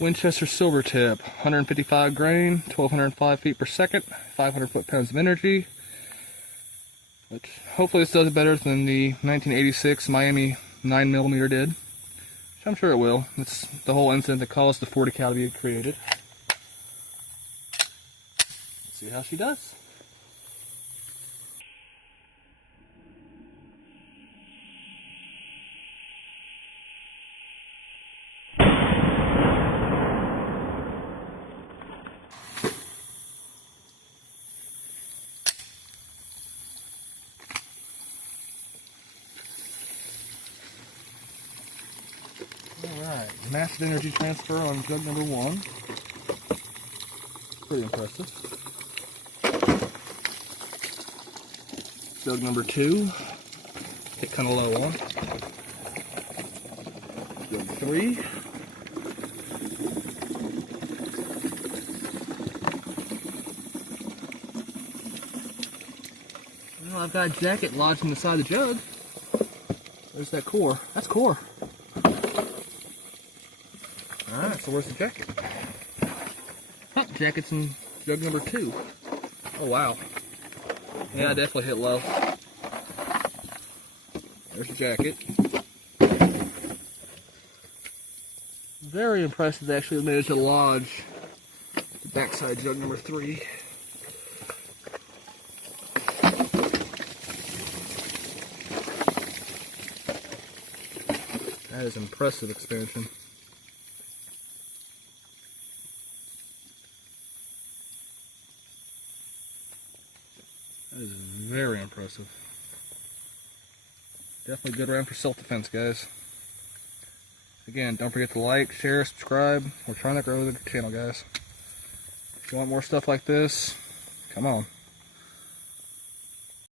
Winchester silvertip, 155 grain, 1205 feet per second, 500 foot-pounds of energy. Which hopefully this does better than the 1986 Miami 9mm did. Which I'm sure it will. It's the whole incident that caused the 40 cal to be created. Let's see how she does. Alright, massive energy transfer on jug number 1. Pretty impressive. Jug number 2, hit kind of low on. Jug 3. Well, I've got a jacket lodged in the side of the jug. There's that core. That's core. Alright, so where's the jacket? Huh, jacket's in jug number 2. Oh wow. Yeah, I definitely hit low. There's the jacket. Very impressive they actually managed to lodge the backside jug number 3. That is impressive expansion. That is very impressive. Definitely a good round for self-defense, guys. Again, don't forget to like, share, subscribe. We're trying to grow the channel, guys. If you want more stuff like this, come on.